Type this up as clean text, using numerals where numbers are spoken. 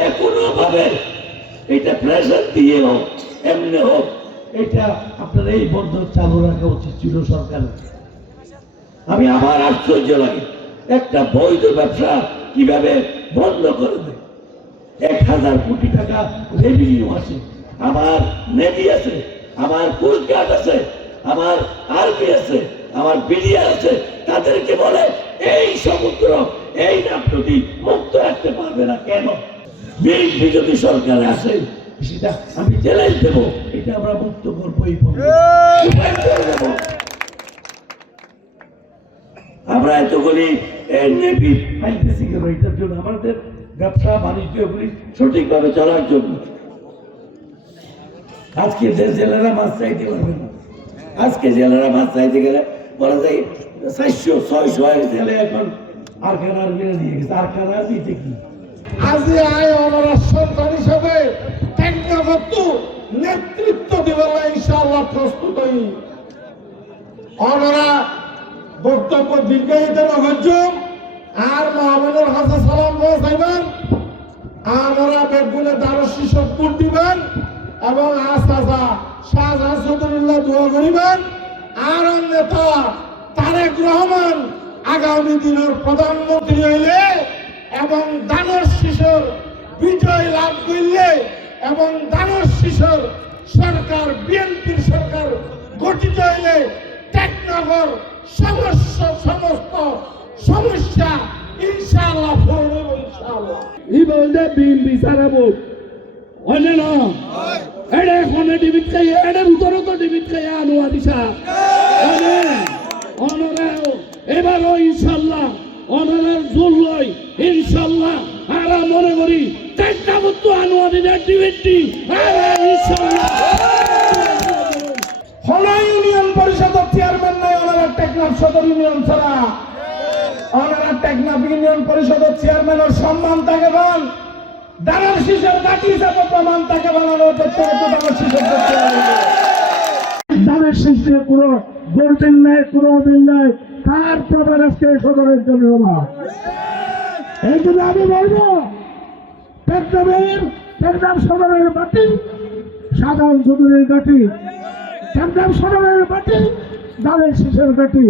যে কোনো ভাবে এটা প্রেসার দিয়ে হোক এমনি হোক এটা আপনার এই বন্ধ চালু রাখা উচিত ছিল সরকারের। আমি আমার আশ্চর্য লাগে একটা বৈধ ব্যবসা কিভাবে বন্ধ করে দেয়। 1000 কোটি টাকা রেভিনিউ আছে, আমার নেভি আছে, আমার কোস্ট গার্ড আছে, আমার আর্মি আছে, আমার বিডিআর আছে, তাদেরকে বলে এই সমুদ্র এই নামটি মুক্ত রাখতে পারবে না কেন? বিএনপি যদি সরকারে আসে সেটা আমি জেলাই দেব, এটা আমরা মুক্ত করবো। আমরা এতগুলি নেভি পাইতেছি কেন? এটার জন্য আমাদের ব্যবসা বাণিজ্যগুলি সঠিকভাবে চলার জন্য। আজকে যে জেলেরা মাছ চাইতে পারবে না, আজকে জেলেরা মাছ চাইতে গেলে বলা যায় 400-600 জেলে এখন আরকানার মেরে দিয়ে গেছে। আরকানার দিতে কি আজি আয় ওনারা সরকার হিসাবে নেতৃত্ব দিবেন ইনশাআল্লাহ প্রস্তুত হই। ওনারা বক্তব্য দীর্ঘায়িত নগর্য আর মহামানের হাতে সালাম পৌঁছাইবেন, আমরা বেগুনে দারশি সত্তর দিবেন এবং আস্তাজা শাহজাহান চৌধুরীল্লাহ দোয়া করিবেন। আর নেতা তারেক রহমান আগামী দিনের প্রধানমন্ত্রী হইলে এবং দানের শিশর বিজয় লাভ করলে এবং দানের শিশর সরকার বিএনপির সরকার গঠিত হইলে টেকনগর সমস্ত সমস্যা ইনশাআল্লাহ পূরণ হবে ইনশাআল্লাহ। এই বলতে বিএনপি সারাবো অনে না এডে কোনে ডিবিট খাই এডে উত্তর তো ডিবিট খাই আনোয়া দিশা অনে অনরা এবারও ইনশাআল্লাহ অনরার জোর লই ইনশাআল্লাহ। আর মনে করি টেকনাবত আনোয়া দিদের ডিবিটি আর ইনশাআল্লাহ। হলা ইউনিয়ন পরিষদের চেয়ারম্যান নাই ওনারা টেকনাফ সদর ইউনিয়ন ছাড়া। ওনারা টেকনাফ ইউনিয়ন পরিষদের চেয়ারম্যানের সম্মান তাকে পান, দানের শিশুর গাঠি হিসাবে প্রমাণ তাকে বানানোর দানের শিশুর দানের শিশু কোনো গোল্ডেন নাই, কোনো দিন নাই, তার প্রমাণ আজকে সদরের জন্য না। এই জন্য আমি বলবো টেকনাফ সদরের মাটি সাধারণ সদরের গাঠি, টেকনাফ সদরের মাটি দানের শিশুর গাঠি।